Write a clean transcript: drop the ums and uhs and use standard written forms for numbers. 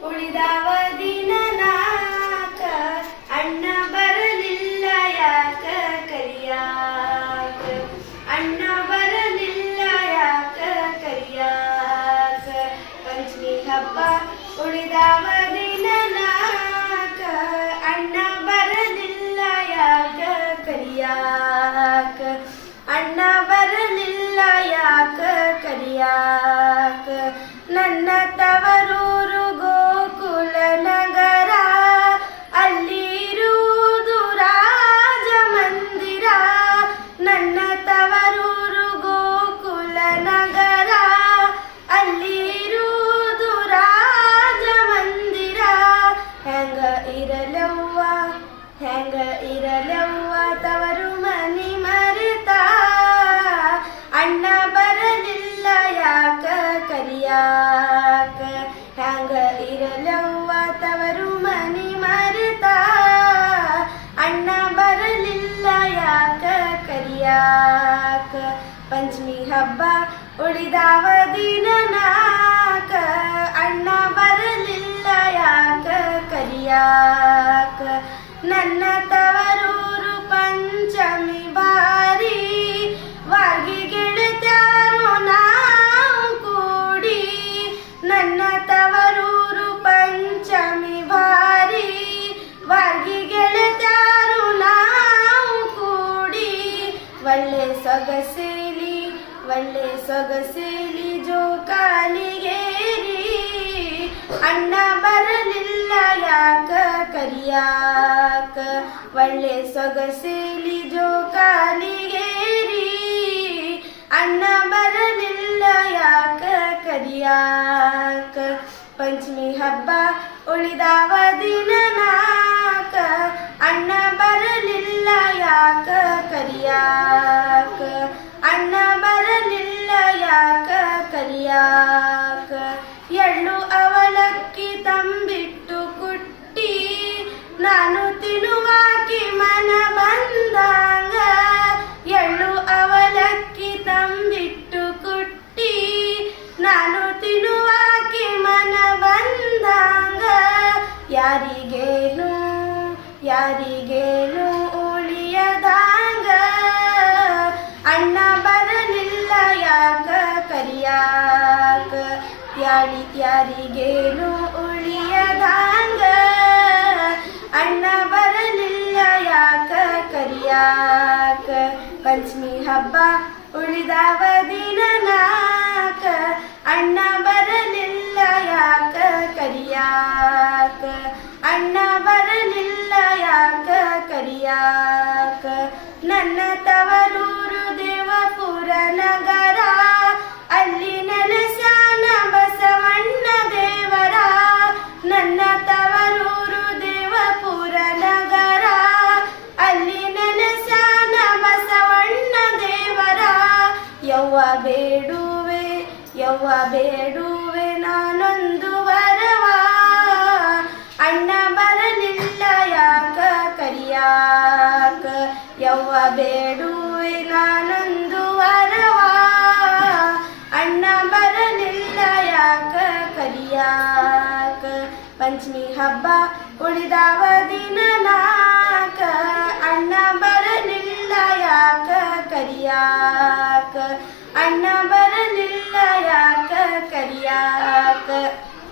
ಉಳಿದಾವ ದಿನ ನಾಕ ಅಣ್ಣ ಬರಲಿಲ್ಲ ಯಾಕ ಕರಿಯಾಕ ಅಣ್ಣ ಬರಲಿಲ್ಲ ಯಾಕ ಕರಿಯಾಕ ಪಂಚಮಿ ಹಬ್ಬ ಉಳಿದಾವ ದಿನ ನಾಕ ಅಣ್ಣ ಬರಲಿಲ್ಲ ಯಾಕ ಕರಿಯಾಕ ಅಣ್ಣ ಬರಲಿಲ್ಲ ಯಾಕ ಕರಿಯಾಕ ನನ್ನ ತವರೂರು ಗೋಕುಲ ನಗರ ಅಲ್ಲಿರುವುದು ರಾಜ ಮಂದಿರ ನನ್ನ ತವರೂರು ಗೋಕುಲ ನಗರ ಅಲ್ಲಿರುವುದು ರಾಜ ಮಂದಿರ ಹೆಂಗ ಇರಲವ್ವ ತವರು ಮನಿ ಮರೆತ ಅಣ್ಣ ಬರಲಿಲ್ಲ ಯಾಕ ಕರಿಯಾಕ ಹ್ಯಾಂಗ ಇರಲವ್ವ ತವರು ಮನಿ ಮರೆತ ಅಣ್ಣ ಬರಲಿಲ್ಲ ಯಾಕ ಕರಿಯಾಕ ಪಂಚಮಿ ಹಬ್ಬ ಉಳಿದಾವ ದಿನ ನಾಕ ಅಣ್ಣ ಬರಲಿಲ್ಲ ಯಾಕ ಕರಿಯಾಕ ನನ್ನ ತವರೂರು ಪಂಚಮಿ ಬಾರಿ ವಾಗಿ ಗೆಳತ್ಯಾರು ನಾವು ಕೂಡಿ ನನ್ನ ತವರೂರು ಪಂಚಮಿ ಬಾರಿ ವಾಗಿ ಗೆಳತ್ಯಾರು ನಾವು ಕೂಡಿ ಒಳ್ಳೆ ಸೊಗಸೇಲಿ ಜೋಕಾಲಿಗೇರಿ ಅಣ್ಣ ಬರಲಿಲ್ಲ ಯಾಕ ಕರಿಯಾಕ ಒಳ್ಳೆ ಸೊಗಸೇಲಿ ಜೋಕಾಲಿಗೇರಿ ಅಣ್ಣ ಬರಲಿಲ್ಲ ಯಾಕ ಕರಿಯಾಕ ಪಂಚಮಿ ಹಬ್ಬ ಉಳಿದಾವ ದಿನ ನಾಕ ಅಣ್ಣ ಬರಲಿಲ್ಲ ಯಾಕ ಕರಿಯಾಕ ಅಣ್ಣ ಬರಲಿಲ್ಲ ಯಾಕ ಕರಿಯಾಕ ಎಳ್ಳು ಅವಲಕ್ಕಿ ತಂಬಿಟ್ಟು ಕುಟ್ಟಿ ನಾನು ತಿನ್ನುವಾಕಿ ಮನ ಬಂದಾಗ ಎಳ್ಳು ಅವಲಕ್ಕಿ ತಂಬಿಟ್ಟು ಕುಟ್ಟಿ ನಾನು ತಿನ್ನುವಾಕಿ ಮನ ಬಂದಾಗ ಯಾರಿಗೇನು ಉಳಿಯದಾಗ ಅಣ್ಣ ಬರಲಿಲ್ಲ ಯಾಕ ಕರಿಯಾಕ ಯಾರಿಗೇನು ಉಳಿಯದಾಗ ಅಣ್ಣ ಬರಲಿಲ್ಲ ಯಾಕ ಕರಿಯಾಕ ಪಂಚಮಿ ಹಬ್ಬ ಉಳಿದಾವ ದಿನ ನಾಕ ಅಣ್ಣ ಬರಲಿಲ್ಲ ಯಾಕ ಕರಿಯಾಕ ಅಣ್ಣ ಬರಲಿಲ್ಲ ಯಾಕ ಕರಿಯಾಕ ನನ್ನ ತವರೂರು ದೇವಪುರ ನಗರ ಅಲ್ಲಿ ನೆಲೆಸ್ಯಾನ ಬಸವಣ್ಣ ದೇವರ ನನ್ನ ತವರೂರು ದೇವಪುರ ನಗರ ಅಲ್ಲಿ ನೆಲೆಸ್ಯಾನ ಬಸವಣ್ಣ ದೇವರ ಯವ್ವ ಬೇಡುವೆ ನಾನೊಂದು ವರವ ಅಣ್ಣ ಬರಲಿಲ್ಲ ಯಾಕ ಕರಿಯಾಕ ಯವ್ವ ಬೇಡುವೆ ನಾನೊಂದು ವರವ ಅಣ್ಣ ಬರಲಿಲ್ಲ ಯಾಕ ಕರಿಯಾಕ ಪಂಚಮಿ ಹಬ್ಬ ಉಳಿದಾವ ದಿನ ನಾಕ ಅಣ್ಣ ಬರಲಿಲ್ಲ ಯಾಕ ಕರಿಯಾಕ